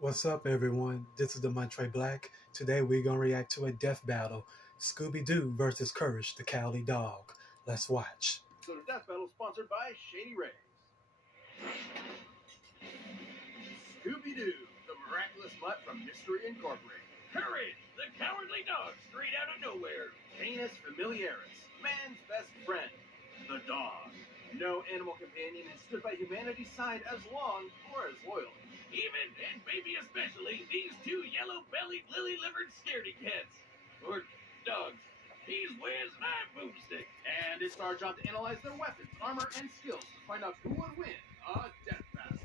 What's up, everyone? This is the Montre Black. Today we're gonna react to a death battle: Scooby Doo versus Courage the Cowardly Dog. Let's watch. So the death battle sponsored by Shady Rays. Scooby-Doo, the miraculous mutt from Mystery Incorporated. Courage, the cowardly dog, straight out of nowhere. Canis familiaris, man's best friend, the dog. No animal companion has stood by humanity's side as long or as loyal. Even, and maybe especially, these two yellow-bellied, lily-livered scaredy cats. Or dogs. He's Wiz and I'm Boomstick. And it's our job to analyze their weapons, armor, and skills to find out who would win a death battle.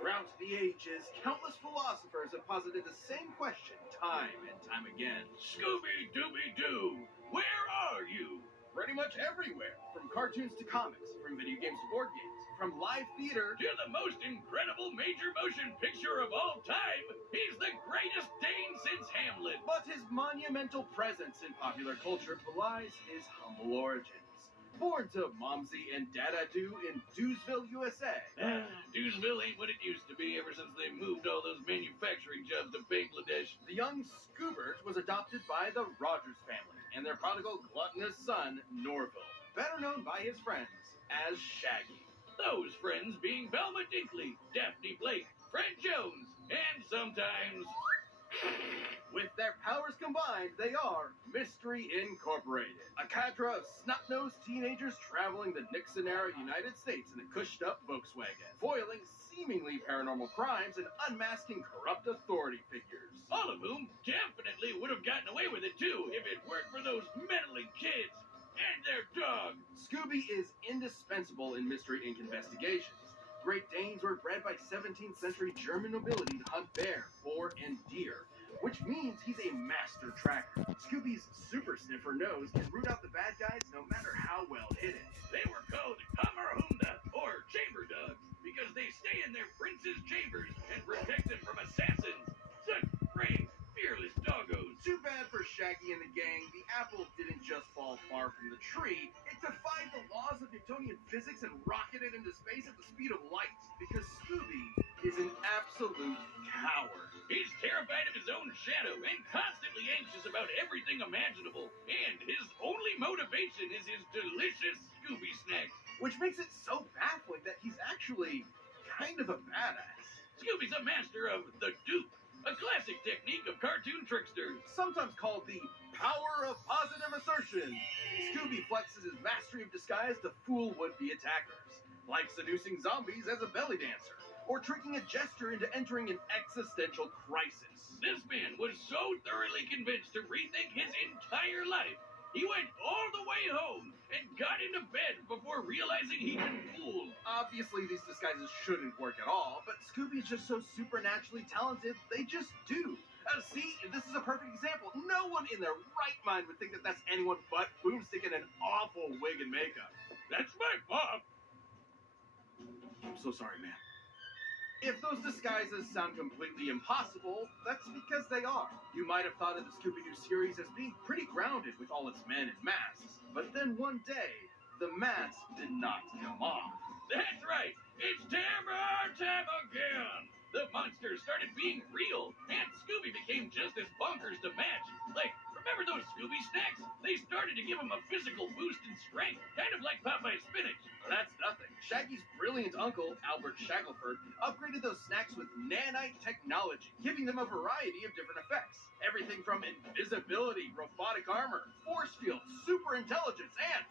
Throughout the ages, countless philosophers have posited the same question time and time again. Scooby-Dooby-Doo, where are you? Pretty much everywhere, from cartoons to comics, from video games to board games, from live theater To the most incredible major motion picture of all time, he's the greatest Dane since Hamlet. But his monumental presence in popular culture belies his humble origins. Born to Momsy and Dada Doo in Doosville, USA. Doosville ain't what it used to be ever since they moved all those manufacturing jobs to Bangladesh. The young Scoobert was adopted by the Rogers family and their prodigal gluttonous son, Norville, better known by his friends as Shaggy. Those friends being Velma Dinkley, Daphne Blake, Fred Jones, and sometimes... With their powers combined, they are Mystery Incorporated, a cadre of snot-nosed teenagers traveling the Nixon-era United States in a cushed-up Volkswagen, foiling seemingly paranormal crimes and unmasking corrupt authority figures. All of whom definitely would have gotten away with it too if it weren't for those meddling kids and their dog. Scooby is indispensable in Mystery Inc. investigations. Great Danes were bred by 17th century German nobility to hunt bear, boar, and deer, which means he's a master tracker. Scooby's super sniffer nose can root out the bad guys no matter how well hidden. They were called Kamarhunda, or chamber dogs, because they stay in their prince's chambers and protect them from assassins. Such brave, fearless doggos. Too bad for Shaggy and the gang, the apple didn't just fall far from the tree, it defied the laws of Newtonian physics and rocketed into space at the speed of light, because Scooby is an absolute coward. He's terrified of his own shadow and constantly anxious about everything imaginable. And his only motivation is his delicious Scooby snacks. Which makes it so baffling that he's actually kind of a badass. Scooby's a master of the dupe, a classic technique of cartoon tricksters. Sometimes called the power of positive assertion. Scooby flexes his mastery of disguise to fool would-be attackers, like seducing zombies as a belly dancer, or tricking a jester into entering an existential crisis. This man was so thoroughly convinced to rethink his entire life, he went all the way home and got into bed before realizing he could fool. Obviously, these disguises shouldn't work at all, but Scooby's just so supernaturally talented, they just do. See, this is a perfect example. No one in their right mind would think that that's anyone but Boomstick in an awful wig and makeup. That's my mom. I'm so sorry, man. If those disguises sound completely impossible, that's because they are. You might have thought of the Scooby-Doo series as being pretty grounded with all its men in masks, but then one day, the mask did not come off. That's right. It's terror time again. The monsters started being real, and Scooby became just as bonkers to match. Like, remember those Scooby snacks? They started to give him a physical boost in strength, kind of like Popeye's spinach. That's nothing. Shaggy's brilliant uncle, Albert Shackelford, upgraded those snacks with nanite technology, giving them a variety of different effects. Everything from invisibility, robotic armor, force field, super intelligence, and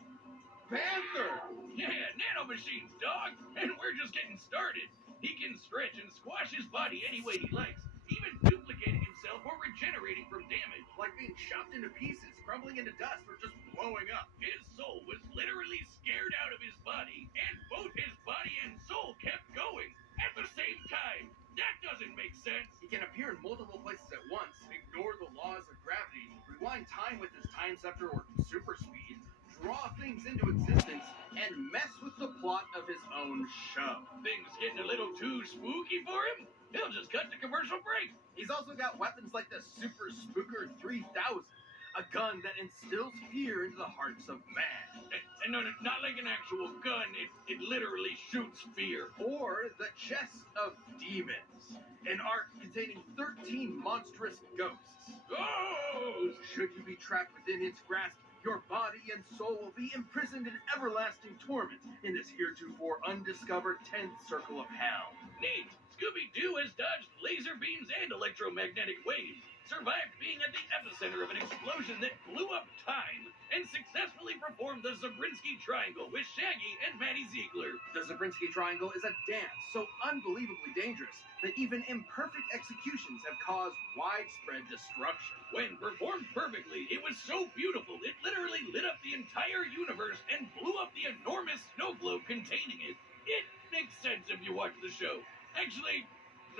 Panther! Yeah, nanomachines, dog. And we're just getting started. He can stretch and squash his body any way he likes, even duplicating himself or regenerating from damage. Like being chopped into pieces, crumbling into dust, or just blowing up. His soul was literally scared out of his body, and both his body and soul kept going at the same time. That doesn't make sense. He can appear in multiple places at once, ignore the laws of gravity, rewind time with his time scepter or super speed, draw things into existence, and mess with the plot of his own show. Things getting a little too spooky for him? He'll just cut to commercial break. He's also got weapons like the Super Spooker 3000, a gun that instills fear into the hearts of man. And no, not like an actual gun. It literally shoots fear. Or the Chest of Demons, an ark containing 13 monstrous ghosts. Ghosts! Should you be trapped within its grasp, your body and soul will be imprisoned in everlasting torment in this heretofore undiscovered 10th circle of hell. Neat! Scooby-Doo has dodged laser beams and electromagnetic waves, survived being at the epicenter of an explosion that blew up time, and successfully performed the Zabriskie Triangle with Shaggy and Maddie Ziegler. The Zabriskie Triangle is a dance so unbelievably dangerous that even imperfect executions have caused widespread destruction. When performed perfectly, it was so beautiful it literally lit up the entire universe and blew up the enormous snow globe containing it. It makes sense if you watch the show. Actually,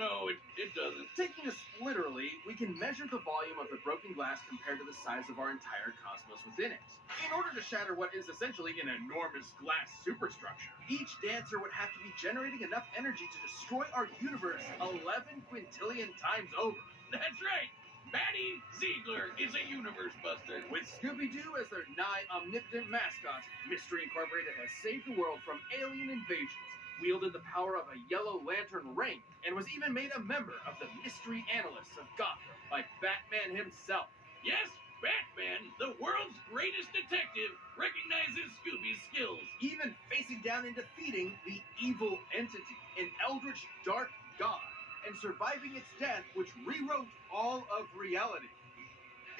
no, it doesn't. Taking this literally, we can measure the volume of the broken glass compared to the size of our entire cosmos within it. In order to shatter what is essentially an enormous glass superstructure, each dancer would have to be generating enough energy to destroy our universe 11 quintillion times over. That's right. Maddie Ziegler is a universe buster. With Scooby-Doo as their nigh omnipotent mascot, Mystery Incorporated has saved the world from alien invasions, wielded the power of a yellow lantern ring, and was even made a member of the Mystery Analysts of Gotham by Batman himself. Yes, Batman, the world's greatest detective, recognizes Scooby's skills. Even facing down and defeating the evil entity, an eldritch dark god, and surviving its death, which rewrote all of reality.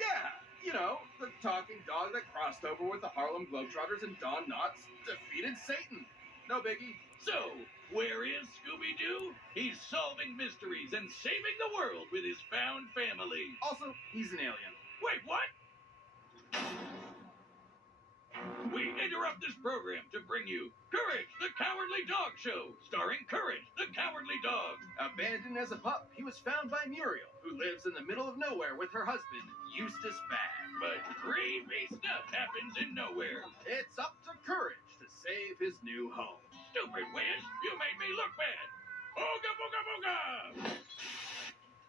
Yeah, you know, the talking dog that crossed over with the Harlem Globetrotters and Don Knotts defeated Satan. No biggie. So, where is Scooby-Doo? He's solving mysteries and saving the world with his found family. Also, he's an alien. Wait, what? We interrupt this program to bring you Courage, the Cowardly Dog Show, starring Courage, the Cowardly Dog. Abandoned as a pup, he was found by Muriel, who lives in the middle of nowhere with her husband, Eustace Bag. But creepy stuff happens in nowhere. It's up to Courage to save his new home. Stupid Wiz, you made me look bad. Ooga booga booga!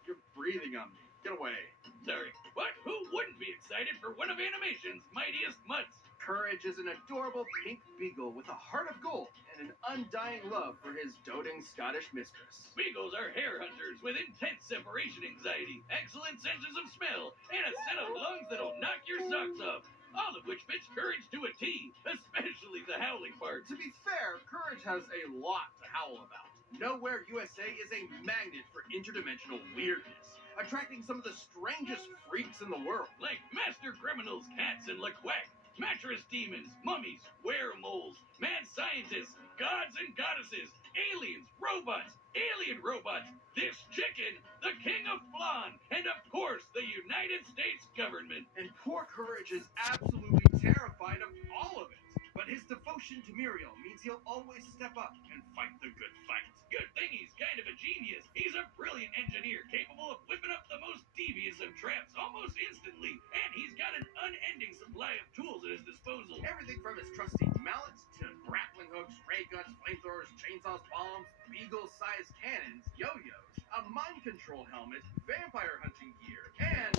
You're breathing on me. Get away. Sorry, what? Who wouldn't be excited for one of animation's mightiest mutts? Courage is an adorable pink beagle with a heart of gold and an undying love for his doting Scottish mistress. Beagles are hair hunters with intense separation anxiety, excellent senses of smell, and a set of lungs that'll knock your socks off. All of which fits Courage to a T, especially the howling part. To be fair, Courage has a lot to howl about. Nowhere USA is a magnet for interdimensional weirdness, attracting some of the strangest freaks in the world. Like master criminals, cats, and LaQuack, mattress demons, mummies, weremoles, mad scientists, gods and goddesses, aliens, robots, alien robots, this chicken, the king of Flan, and of course, the United States government. And poor Courage is absolutely terrified of all of it. But his devotion to Muriel means he'll always step up and fight the good fight. Good thing he's kind of a genius. He's a brilliant engineer capable of whipping up the most devious of traps almost instantly. And he's got an unending supply of tools at his disposal. Everything from his trusty mallets to grappling hooks, ray guns, flamethrowers, chainsaws, bombs, beagle-sized cannons, yo-yos, a mind control helmet, vampire hunting gear, and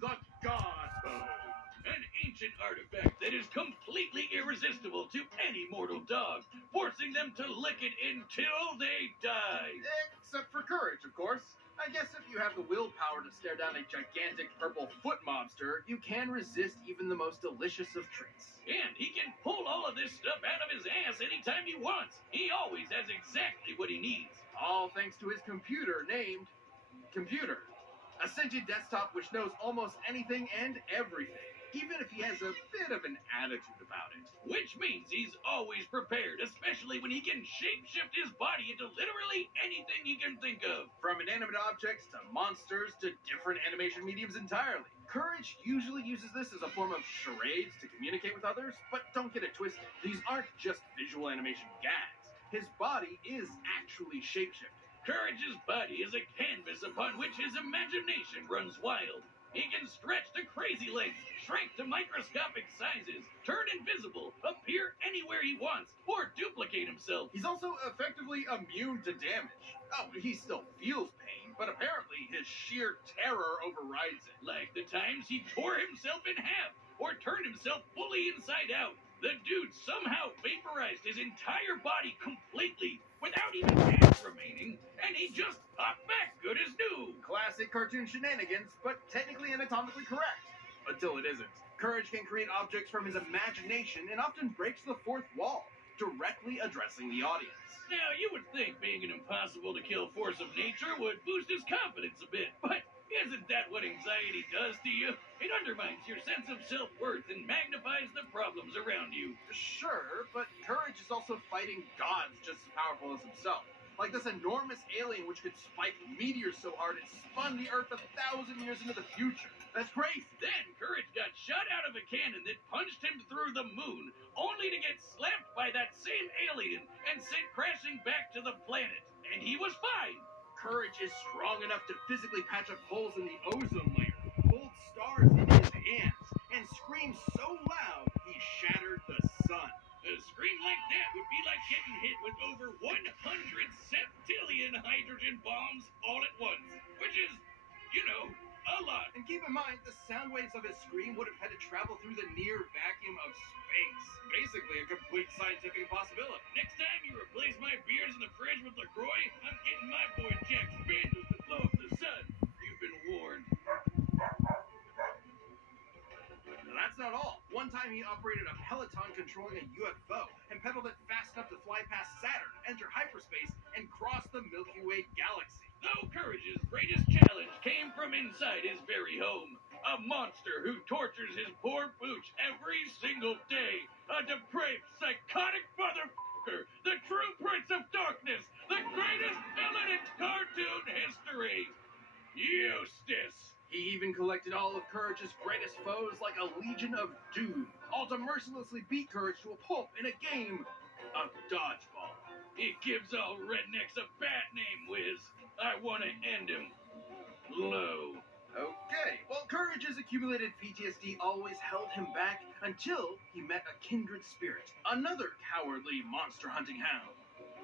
the God Bow. An ancient artifact that is completely irresistible to any mortal dog, forcing them to lick it until they die. Except for Courage, of course. I guess if you have the willpower to stare down a gigantic purple foot monster, you can resist even the most delicious of treats. And he can pull all of this stuff out of his ass anytime he wants. He always has exactly what he needs. All thanks to his computer named Computer. A sentient desktop which knows almost anything and everything, even if he has a bit of an attitude about it. Which means he's always prepared, especially when he can shapeshift his body into literally anything he can think of. From inanimate objects to monsters to different animation mediums entirely. Courage usually uses this as a form of charades to communicate with others, but don't get it twisted. These aren't just visual animation gags. His body is actually shapeshifted. Courage's body is a canvas upon which his imagination runs wild. He can stretch to crazy lengths, shrink to microscopic sizes, turn invisible, appear anywhere he wants, or duplicate himself. He's also effectively immune to damage. Oh, he still feels pain, but apparently his sheer terror overrides it. Like the times he tore himself in half, or turned himself fully inside out. The dude somehow vaporized his entire body completely without even gas remaining, and he just popped back good as new. Classic cartoon shenanigans, but technically anatomically correct. Until it isn't. Courage can create objects from his imagination and often breaks the fourth wall, directly addressing the audience. Now, you would think being an impossible-to-kill force of nature would boost his confidence a bit, but isn't that what anxiety does to you? It undermines your sense of self-worth and magnifies the problems around you. Sure, but Courage is also fighting gods just as powerful as himself. Like this enormous alien which could spike meteors so hard it spun the Earth 1,000 years into the future. That's crazy. Then Courage got shot out of a cannon that punched him through the moon, only to get slapped by that same alien and sent crashing back to the planet. And he was fine. Courage is strong enough to physically patch up holes in the ozone layer, hold stars in his hands, and scream so loud he shattered the sun. A scream like that would be like getting hit with over 100 septillion hydrogen bombs all at once, which is, you know, a lot. And keep in mind, the sound waves of his scream would have had to travel through the near vacuum of space. Basically a complete scientific impossibility. Next time you replace my beers in the fridge with LaCroix, I'm getting my boy Jack Spaniels to blow up the sun. You've been warned. And that's not all. One time he operated a Peloton controlling a UFO and pedaled it fast enough to fly past Saturn, enter hyperspace, and cross the Milky Way galaxy. Though Courage's greatest challenge came from inside his very home. A monster who tortures his poor pooch every single day. A depraved, psychotic motherfucker. The true Prince of Darkness. The greatest villain in cartoon history. Eustace. He even collected all of Courage's greatest foes like a Legion of Doom, all to mercilessly beat Courage to a pulp in a game of dodgeball. It gives all rednecks a bad name, Wiz. I want to end him. Low. Okay, well, Courage's accumulated PTSD always held him back until he met a kindred spirit, another cowardly monster-hunting hound,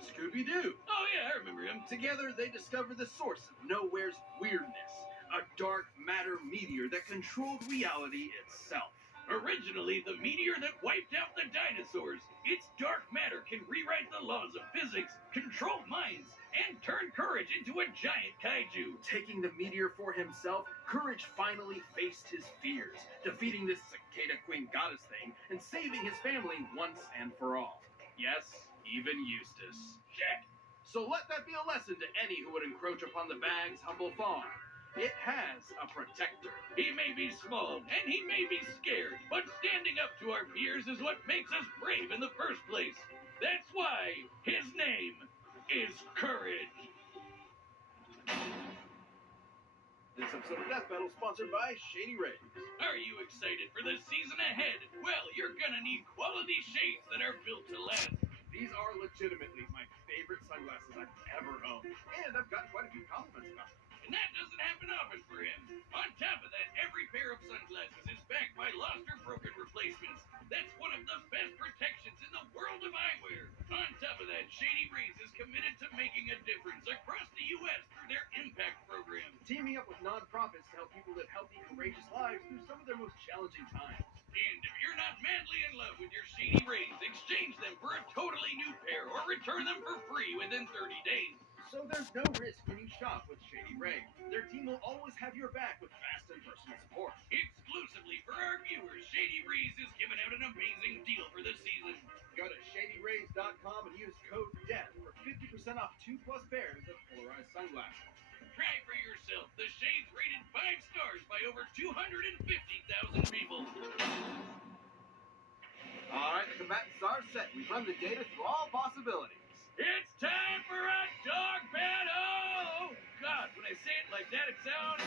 Scooby-Doo. Oh yeah, I remember him. Together, they discover the source of Nowhere's weirdness, a dark matter meteor that controlled reality itself. Originally, the meteor that wiped out the dinosaurs, its dark matter can rewrite the laws of physics, control minds, and turn Courage into a giant kaiju. Taking the meteor for himself, Courage finally faced his fears, defeating this cicada queen goddess thing and saving his family once and for all. Yes, even Eustace. Check. So let that be a lesson to any who would encroach upon the Bag's humble farm. It has a protector. He may be small, and he may be scared, but standing up to our fears is what makes us brave in the first place. That's why his name is Courage. This episode of Death Battle is sponsored by Shady Rays. Are you excited for the season ahead? Well, you're gonna need quality shades that are built to last. These are legitimately my favorite sunglasses I've ever owned, and I've gotten quite a few compliments about them. And that doesn't happen often for him. On top of that, every pair of sunglasses is backed by lost or broken replacements. That's one of the best protections in the world of eyewear. On top of that, Shady Rays is committed to making a difference across the U.S. through their Impact program. Teaming up with nonprofits to help people live healthy, courageous lives through some of their most challenging times. And if you're not madly in love with your Shady Rays, exchange them for a totally new pair or return them for free within 30 days. So there's no risk when you shop with Shady Rays. Their team will always have your back with fast and personal support. Exclusively for our viewers, Shady Rays is giving out an amazing deal for the season. Go to ShadyRays.com and use code DEATH for 50% off 2+ pairs of polarized sunglasses. Try for yourself. The shades rated 5 stars by over 250,000 people. Alright, the combatants are set. We've run the data through all possibilities. It's time for a dog battle! God, when I say it like that, it sounds...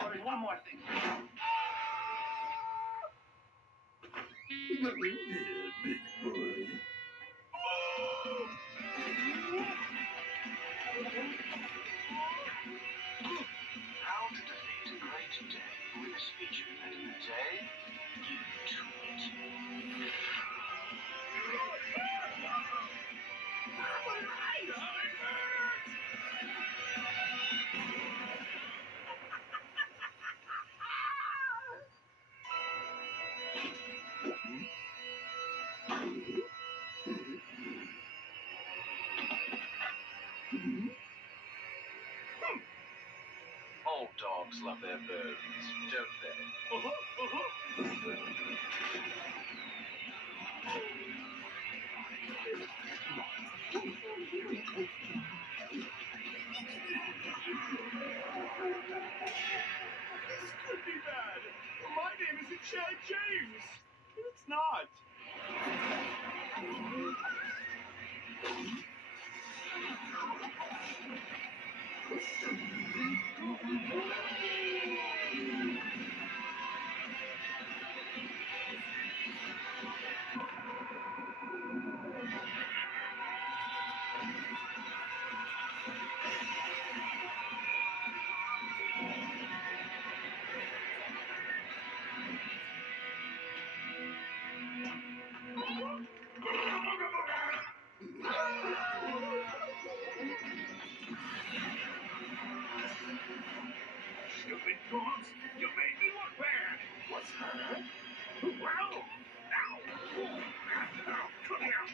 Oh, there's one more thing. How to defeat a great day with a speech impediment, eh? Give it to it. All dogs love their bones, don't they? This could be bad. My name isn't Chad James. It's not. Stupid dogs, you made me look bad. What's that? Well, ow. Ow, come here.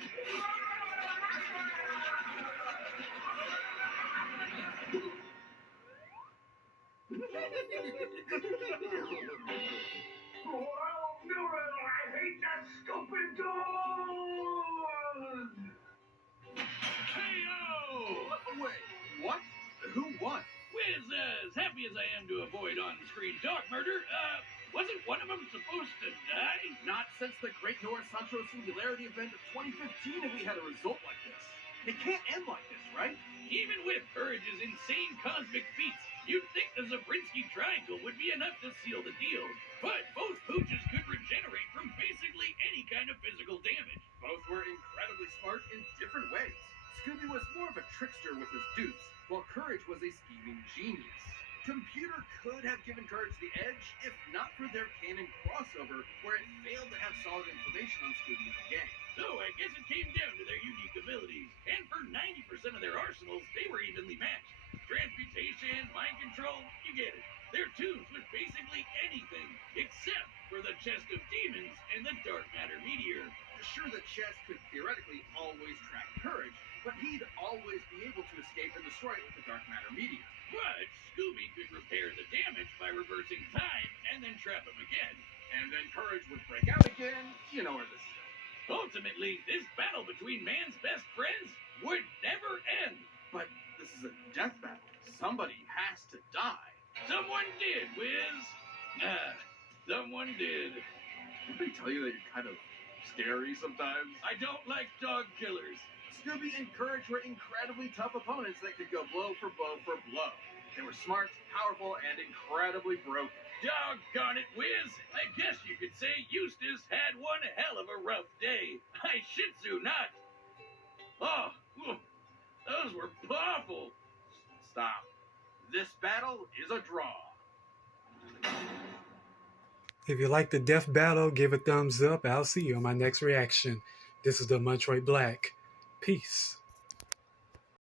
Well, Muriel, I hate that stupid dog. K.O. Wait, what? Who won? Wiz, as happy as I am to avoid on-screen dog murder, wasn't one of them supposed to die? Not since the Great North Central Singularity event of 2015 have we had a result like this. It can't end like this, right? Even with Courage's insane cosmic feats, you'd think the Zabrinsky Triangle would be enough to seal the deal. But both pooches could regenerate from basically any kind of physical damage. Both were incredibly smart in different ways. Scooby was more of a trickster with his dupes, while Courage was a scheming genius. Computer could have given Courage the edge if not for their canon crossover, where it failed to have solid information on Scooby and the gang. So I guess it came down to their unique abilities. And for 90% of their arsenals, they were evenly matched. Transmutation, mind control, you get it. Their tubes was basically anything, except for the chest of demons and the dark matter meteor. Sure, the chest could theoretically always track Courage, but he'd always be able to escape and destroy it with the dark matter meteor. But Scooby could repair the damage by reversing time and then trap him again. And then Courage would break out again. You know where this is going. Ultimately, this battle between man's best friends would never end. But this is a death battle. Somebody has to die. Someone did, Wiz. Someone did. Did they tell you that you're kind of scary sometimes? I don't like dog killers. Scooby and Courage were incredibly tough opponents that could go blow for blow for blow. They were smart, powerful, and incredibly broken. Doggone it, Wiz. I guess you could say Eustace had one hell of a rough day. I shih tzu not. Oh, those were awful. Stop. This battle is a draw. If you like the death battle, give a thumbs up. I'll see you on my next reaction. This is the Montroy Black. Peace.